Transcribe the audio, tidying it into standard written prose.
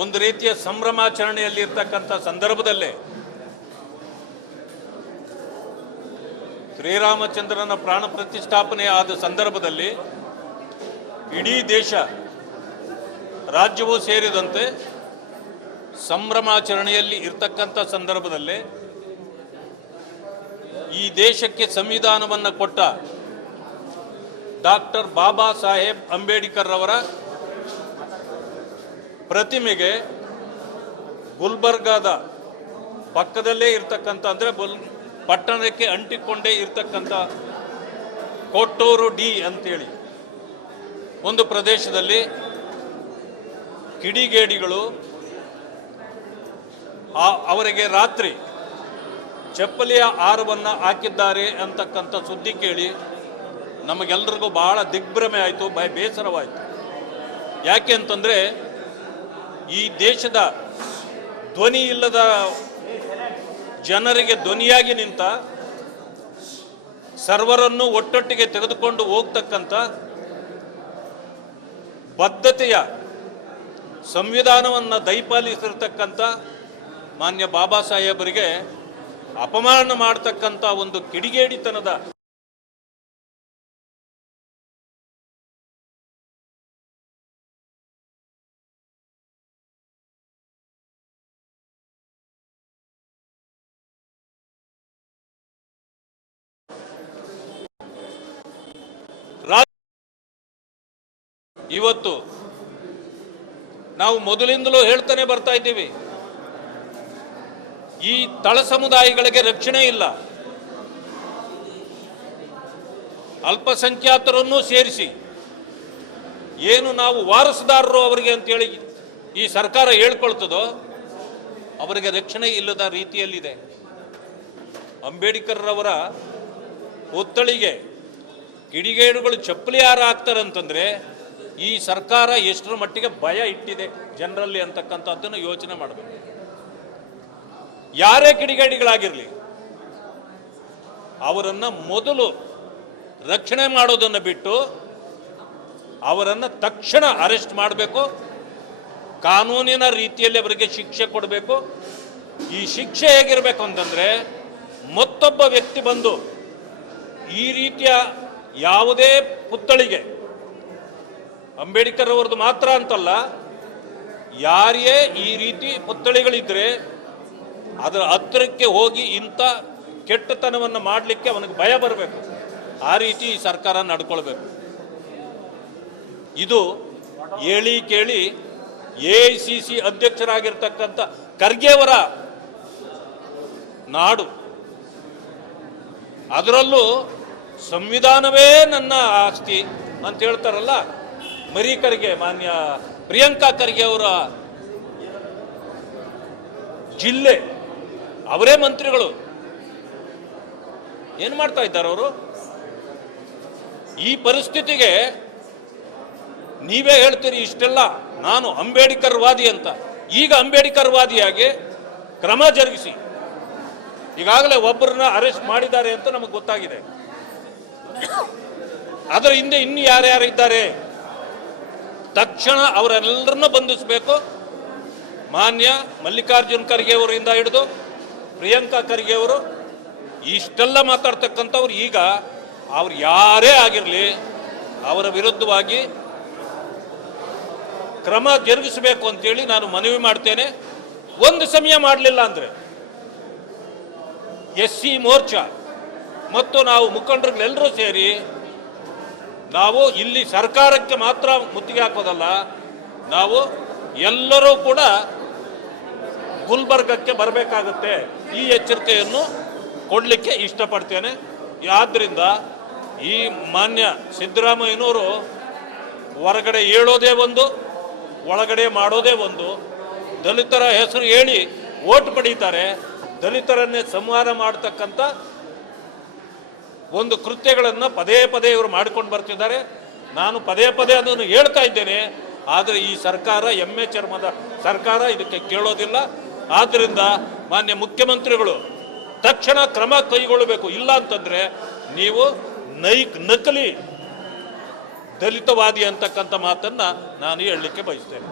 ಒಂದು ರೀತಿಯ ಸಂಭ್ರಮಾಚರಣೆಯಲ್ಲಿ ಇರ್ತಕ್ಕಂಥ ಸಂದರ್ಭದಲ್ಲೇ ಶ್ರೀರಾಮಚಂದ್ರನ ಪ್ರಾಣ ಪ್ರತಿಷ್ಠಾಪನೆ ಆದ ಸಂದರ್ಭದಲ್ಲಿ ಇಡೀ ದೇಶ, ರಾಜ್ಯವೂ ಸೇರಿದಂತೆ ಸಂಭ್ರಮಾಚರಣೆಯಲ್ಲಿ ಇರ್ತಕ್ಕಂಥ ಸಂದರ್ಭದಲ್ಲೇ ಈ ದೇಶಕ್ಕೆ ಸಂವಿಧಾನವನ್ನು ಕೊಟ್ಟ ಡಾಕ್ಟರ್ ಬಾಬಾ ಸಾಹೇಬ್ ಅಂಬೇಡ್ಕರ್ ಅವರ ಪ್ರತಿಮೆಗೆ ಗುಲ್ಬರ್ಗಾದ ಪಕ್ಕದಲ್ಲೇ ಇರ್ತಕ್ಕಂಥ ಅಂದರೆ ಪಟ್ಟಣಕ್ಕೆ ಅಂಟಿಕೊಂಡೇ ಇರ್ತಕ್ಕಂಥ ಕೊಟ್ಟೂರು ಡಿ ಅಂತೇಳಿ ಒಂದು ಪ್ರದೇಶದಲ್ಲಿ ಕಿಡಿಗೇಡಿಗಳು ಅವರಿಗೆ ರಾತ್ರಿ ಚಪ್ಪಲಿಯ ಆರವನ್ನು ಹಾಕಿದ್ದಾರೆ ಅಂತಕ್ಕಂಥ ಸುದ್ದಿ ಕೇಳಿ ನಮಗೆಲ್ಲರಿಗೂ ಬಹಳ ದಿಗ್ಭ್ರಮೆ ಆಯಿತು, ಬೇಸರವಾಯಿತು. ಯಾಕೆ ಅಂತಂದರೆ ಈ ದೇಶದ ಧ್ವನಿ ಇಲ್ಲದ ಜನರಿಗೆ ಧ್ವನಿಯಾಗಿ ನಿಂತ, ಸರ್ವರನ್ನು ಒಟ್ಟೊಟ್ಟಿಗೆ ತೆಗೆದುಕೊಂಡು ಹೋಗ್ತಕ್ಕಂಥ ಬದ್ಧತೆಯ ಸಂವಿಧಾನವನ್ನು ದಯಪಾಲಿಸಿರ್ತಕ್ಕಂಥ ಮಾನ್ಯ ಬಾಬಾ ಸಾಹೇಬರಿಗೆ ಅಪಮಾನ ಮಾಡತಕ್ಕಂಥ ಒಂದು ಕಿಡಿಗೇಡಿತನದ ಇವತ್ತು ನಾವು ಮೊದಲಿಂದಲೂ ಹೇಳ್ತಾನೆ ಬರ್ತಾ ಇದ್ದೀವಿ, ಈ ತಳ ಸಮುದಾಯಗಳಿಗೆ ರಕ್ಷಣೆ ಇಲ್ಲ. ಅಲ್ಪಸಂಖ್ಯಾತರನ್ನು ಸೇರಿಸಿ ಏನು ನಾವು ವಾರಸುದಾರರು ಅವರಿಗೆ ಅಂತೇಳಿ ಈ ಸರ್ಕಾರ ಹೇಳ್ಕೊಳ್ತದೋ ಅವರಿಗೆ ರಕ್ಷಣೆ ಇಲ್ಲದ ರೀತಿಯಲ್ಲಿದೆ. ಅಂಬೇಡ್ಕರ್ ಅವರ ಪುತ್ಥಳಿಗೆ ಕಿಡಿಗೇಡುಗಳು ಚಪ್ಪಲಿ ಹಾರ ಹಾಕ್ತಾರಂತಂದ್ರೆ ಈ ಸರ್ಕಾರ ಎಷ್ಟರ ಮಟ್ಟಿಗೆ ಭಯ ಇಟ್ಟಿದೆ ಜನರಲ್ಲಿ ಅಂತಕ್ಕಂಥದ್ದನ್ನು ಯೋಚನೆ ಮಾಡಬೇಕು. ಯಾರೇ ಕಿಡಿಗೇಡಿಗಳಾಗಿರಲಿ ಅವರನ್ನು ಮೊದಲು ರಕ್ಷಣೆ ಮಾಡೋದನ್ನು ಬಿಟ್ಟು ಅವರನ್ನು ತಕ್ಷಣ ಅರೆಸ್ಟ್ ಮಾಡಬೇಕು, ಕಾನೂನಿನ ರೀತಿಯಲ್ಲಿ ಅವರಿಗೆ ಶಿಕ್ಷೆ ಕೊಡಬೇಕು. ಈ ಶಿಕ್ಷೆ ಹೇಗಿರಬೇಕು ಅಂತಂದರೆ, ಮತ್ತೊಬ್ಬ ವ್ಯಕ್ತಿ ಬಂದು ಈ ರೀತಿಯ ಯಾವುದೇ ಪುತ್ಥಳಿಗೆ, ಅಂಬೇಡ್ಕರ್ ಅವರದ್ದು ಮಾತ್ರ ಅಂತಲ್ಲ, ಯಾರೇ ಈ ರೀತಿ ಪುತ್ಥಳಿಗಳಿದ್ರೆ ಅದರ ಹತ್ತಿರಕ್ಕೆ ಹೋಗಿ ಇಂಥ ಕೆಟ್ಟತನವನ್ನು ಮಾಡಲಿಕ್ಕೆ ಅವನಿಗೆ ಭಯ ಬರಬೇಕು. ಆ ರೀತಿ ಈ ಸರ್ಕಾರ ನಡ್ಕೊಳ್ಬೇಕು. ಇದು ಹೇಳಿ ಕೇಳಿ AICC ಅಧ್ಯಕ್ಷರಾಗಿರ್ತಕ್ಕಂಥ ಖರ್ಗೆ ಅವರ ನಾಡು, ಅದರಲ್ಲೂ ಸಂವಿಧಾನವೇ ನನ್ನ ಆಸ್ತಿ ಅಂತ ಹೇಳ್ತಾರಲ್ಲ ಮರಿ ಖರ್ಗೆ, ಮಾನ್ಯ ಪ್ರಿಯಾಂಕಾ ಖರ್ಗೆ ಅವರ ಜಿಲ್ಲೆ, ಅವರೇ ಮಂತ್ರಿಗಳು. ಏನು ಮಾಡ್ತಾ ಇದ್ದಾರೆ ಅವರು? ಈ ಪರಿಸ್ಥಿತಿಗೆ ನೀವೇ ಹೇಳ್ತೀರಿ ಇಷ್ಟೆಲ್ಲ ನಾನು ಅಂಬೇಡ್ಕರ್ ವಾದಿ ಅಂತ. ಈಗ ಅಂಬೇಡ್ಕರ್ ವಾದಿಯಾಗಿ ಕ್ರಮ ಜರುಗಿಸಿ, ಈಗಾಗಲೇ ಒಬ್ಬರನ್ನ ಅರೆಸ್ಟ್ ಮಾಡಿದ್ದಾರೆ ಅಂತ ನಮಗೆ ಗೊತ್ತಾಗಿದೆ. ಅದರ ಹಿಂದೆ ಇನ್ನು ಯಾರ್ಯಾರು ಇದ್ದಾರೆ ತಕ್ಷಣ ಅವರೆಲ್ಲರನ್ನ ಬಂಧಿಸಬೇಕು. ಮಾನ್ಯ ಮಲ್ಲಿಕಾರ್ಜುನ್ ಖರ್ಗೆ ಅವರಿಂದ ಹಿಡಿದು ಪ್ರಿಯಾಂಕಾ ಖರ್ಗೆ ಅವರು ಇಷ್ಟೆಲ್ಲ ಮಾತಾಡ್ತಕ್ಕಂಥವ್ರು ಈಗ ಅವ್ರು ಯಾರೇ ಆಗಿರಲಿ ಅವರ ವಿರುದ್ಧವಾಗಿ ಕ್ರಮ ಜರುಗಿಸಬೇಕು ಅಂತೇಳಿ ನಾನು ಮನವಿ ಮಾಡ್ತೇನೆ. ಒಂದು ಸಮಯ ಮಾಡಲಿಲ್ಲ ಅಂದರೆ SC ಮೋರ್ಚಾ ಮತ್ತು ನಾವು ಮುಖಂಡರುಗಳೆಲ್ಲರೂ ಸೇರಿ ನಾವು ಇಲ್ಲಿ ಸರ್ಕಾರಕ್ಕೆ ಮಾತ್ರ ಮುತ್ತಿಗೆ ಹಾಕೋದಲ್ಲ, ನಾವು ಎಲ್ಲರೂ ಕೂಡ ಗುಲ್ಬರ್ಗಕ್ಕೆ ಬರಬೇಕಾಗುತ್ತೆ. ಈ ಎಚ್ಚರಿಕೆಯನ್ನು ಕೊಡಲಿಕ್ಕೆ ಇಷ್ಟಪಡ್ತೇನೆ. ಆದ್ದರಿಂದ ಈ ಮಾನ್ಯ ಸಿದ್ದರಾಮಯ್ಯನವರು ಹೊರಗಡೆ ಹೇಳೋದೇ ಒಂದು, ಒಳಗಡೆ ಮಾಡೋದೇ ಒಂದು. ದಲಿತರ ಹೆಸರು ಹೇಳಿ ಓಟ್ ಪಡೀತಾರೆ, ದಲಿತರನ್ನೇ ಸಂಹಾರ ಮಾಡ್ತಕ್ಕಂಥ ಒಂದು ಕೃತ್ಯಗಳನ್ನು ಪದೇ ಪದೇ ಇವರು ಮಾಡಿಕೊಂಡು ಬರ್ತಿದ್ದಾರೆ. ನಾನು ಪದೇ ಪದೇ ಅದನ್ನು ಹೇಳ್ತಾ ಇದ್ದೇನೆ. ಆದರೆ ಈ ಸರ್ಕಾರ ಎಮ್ಮೆ ಚರ್ಮದ ಸರ್ಕಾರ, ಇದಕ್ಕೆ ಕೇಳೋದಿಲ್ಲ. ಆದ್ದರಿಂದ ಮಾನ್ಯ ಮುಖ್ಯಮಂತ್ರಿಗಳು ತಕ್ಷಣ ಕ್ರಮ ಕೈಗೊಳ್ಳಬೇಕು. ಇಲ್ಲ ಅಂತಂದರೆ ನೀವು ನಕಲಿ ದಲಿತವಾದಿ ಅಂತಕ್ಕಂಥ ಮಾತನ್ನು ನಾನು ಹೇಳಲಿಕ್ಕೆ ಬಯಸ್ತೇನೆ.